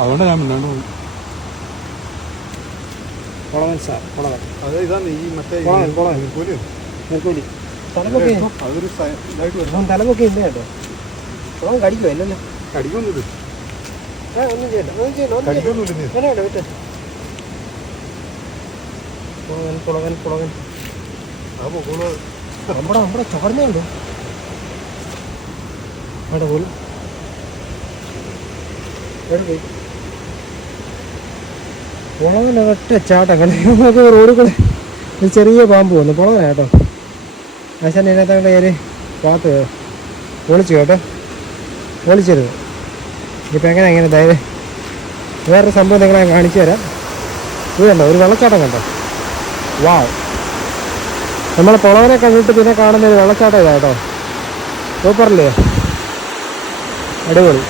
അതുകൊണ്ട് ഞാൻ മുന്നോട്ട് പോയി. കുളവൻ സാർ, കുളവൻ. അത് ഇതാണ് ഈ മറ്റേ നെൽക്കൂലി തലപ്പൊക്കെ അതൊരു ഇതായിട്ട് വരും. തലപ്പൊക്കെ ഇല്ല കേട്ടോ. കുളവൻ കടിക്കുമോ? ഇല്ലല്ലോ. കടിക്കൊന്നുമില്ല. ഒന്നും ചെയ്യണ്ട, ഒന്നും ചെയ്യണ്ട. കടിക്കൊന്നുമില്ല. വിട്ട് കുളവൻ കുളവൻ നമ്മുടെ ചോർന്നുണ്ടോ അവിടെ പോലും എവിടെ പോയി? കുളവൻ്റെ ഒറ്റ ചാട്ടം കണ്ടു. നമുക്ക് റോഡിൽ കൂടെ ഒരു ചെറിയ പാമ്പ് വന്നു. കുളവനാ കേട്ടോ. ആശാൻ ഇതിനകത്ത് കയറി പാത്ത് പൊളിച്ചു കേട്ടോ. പൊളിച്ചരുത്. ഇപ്പം എങ്ങനെ ധൈര്യം. വേറൊരു സംഭവം നിങ്ങളെ കാണിച്ചു തരാം. ഇത് കണ്ടോ, ഒരു വെള്ളച്ചാട്ടം കണ്ടോ? വാവ്. നമ്മൾ കുളവനെ കണ്ടിട്ട് പിന്നെ കാണുന്ന ഒരു വെള്ളച്ചാട്ടം ഇതാ കേട്ടോ. സൂപ്പറല്ലേ? അടിപൊളി.